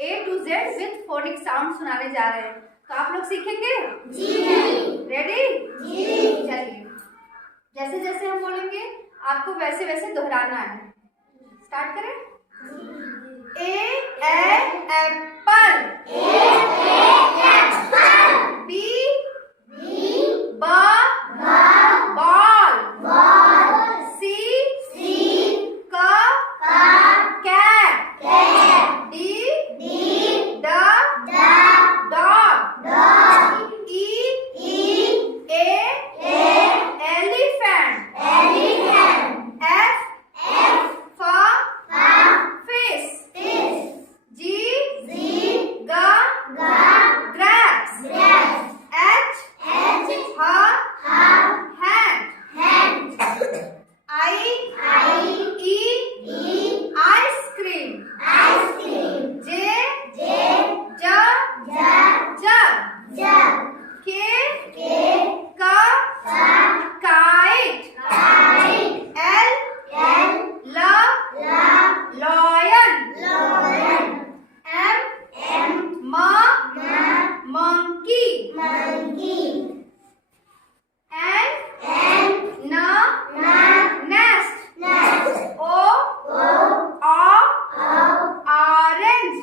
A to Z with phonic sound सुनाने जा रहे हैं। तो आप लोग सीखेंगे? जी। रेडी? जी। चलिए, जैसे जैसे हम बोलेंगे आपको वैसे वैसे दोहराना है। स्टार्ट करें। A Apple. B ball। C cat। D dog। E elephant। F fish। G grapes। H hat। I ice cream। J jug। K kite। L lion। M monkey। N nest। O orange।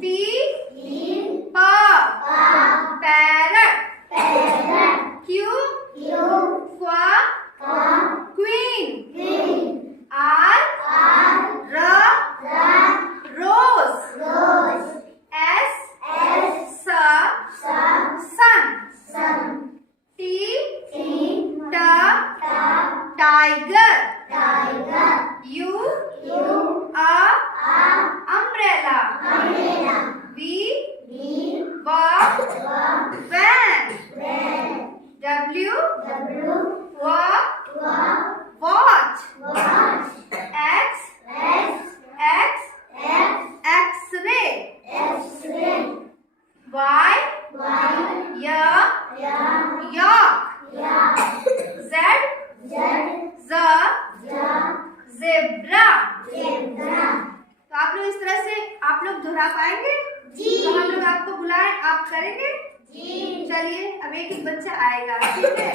P parrot। Q queen। R rose। S sun। T tiger। U umbrella। V van। W watch। X x-ray। Y york। Z zebra। तो आप लोग इस तरह से आप लोग दोहरा पाएंगे? जी। तो हम लोग आपको बुलाएं, आप करेंगे? जी। चलिए, अब एक एक बच्चा आएगा, ठीक है?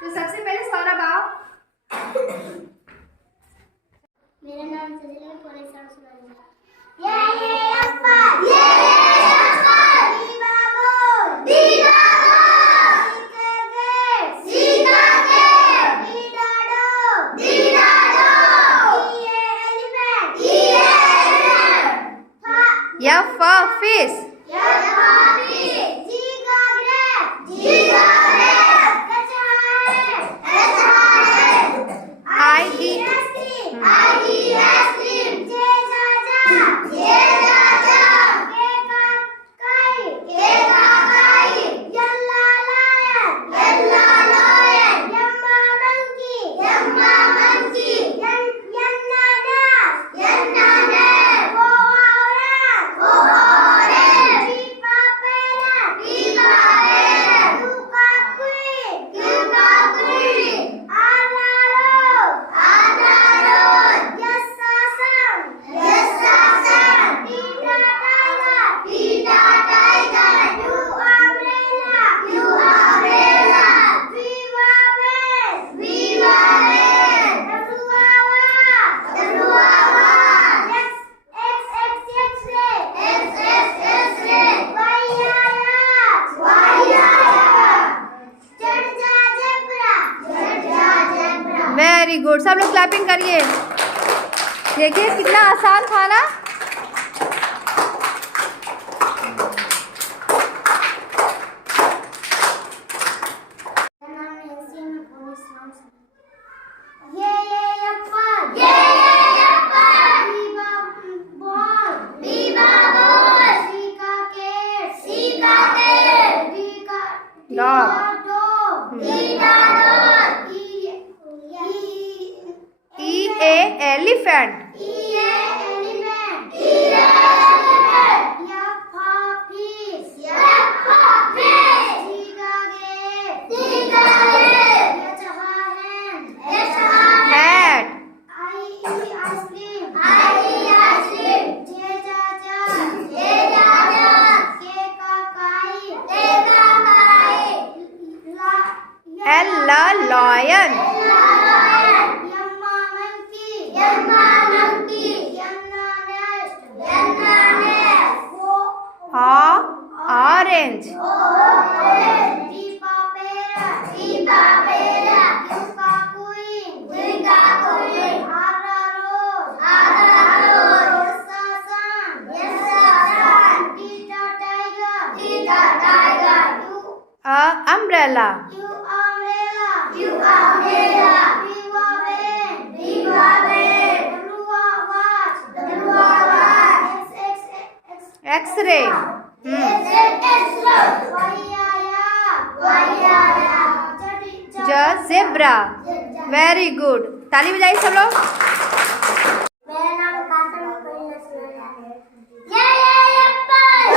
तो सबसे पहले सौरभ आओ। मेरा नाम सजल है, फोनिक साउंड सुनाऊंगा। F fish। वेरी गुड, सब लोग क्लैपिंग करिए। देखिए कितना आसान था ना। Elephant। Orange. P for parrot. Q for queen. R for rose. S for sun. T for tiger. Umbrella. U umbrella. V for van. W for watch. X-ray. Zebra. Very good. ताली बजाइए सब लोग. मेरा नाम कासम है. ये एप्पल.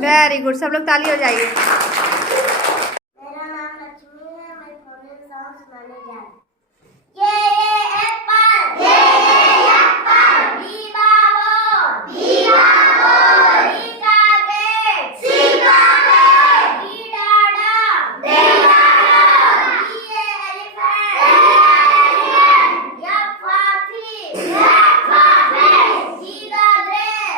Very good. सब लोग ताली हो जाइए. मेरा नाम लक्ष्मी है. मैं फोनिक साउंड सुनाने जा रही हूँ. ये एप्पल. बी बाबो. डी का केक. डी डाडा. ये elephant. F for fish. G का ग्रेप.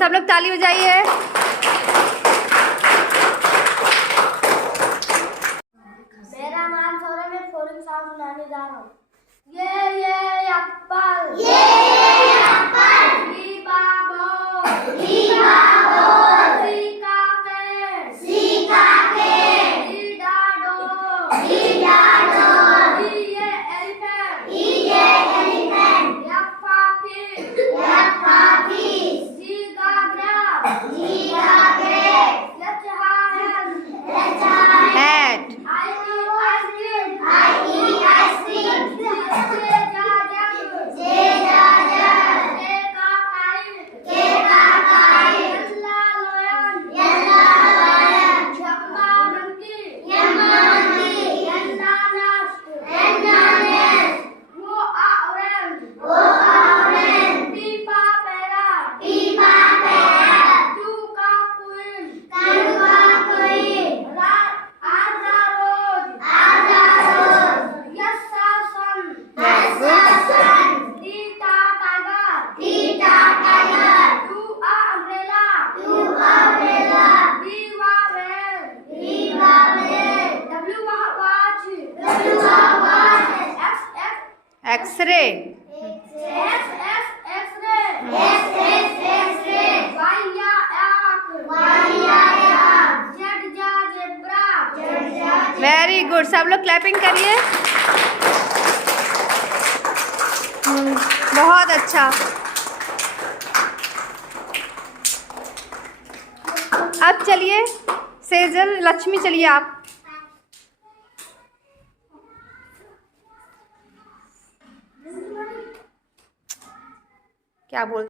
सब लोग ताली बजाइए. मेरा नाम सौरभ है. फोनिक साउंड सुनाने जा रहा हूँ. ये एप्पल. बी बाबो. सी का केक. डी डाडो. ये elephant. F for fish. G का grape. Hat. X-ray. X-ray. Good, सब लोग क्लैपिंग करिए। बहुत अच्छा। अब चलिए सेजल, लक्ष्मी, चलिए आप। क्या बोल